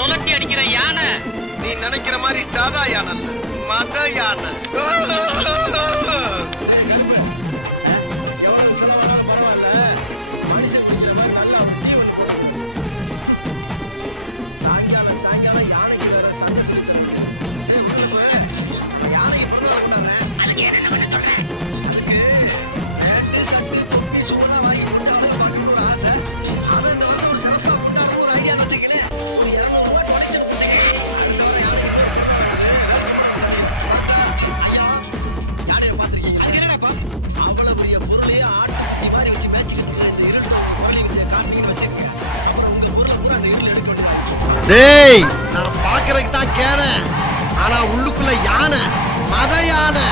சுழட்டி அடிக்கிற யானை. நீ நினைக்கிற மாதிரி சாதா யானை இல்ல, மத யானை. டேய், நான் பாக்குறதுக்கு தான் கேன, ஆனா உள்ளுக்குள்ள யானை, மத யானை.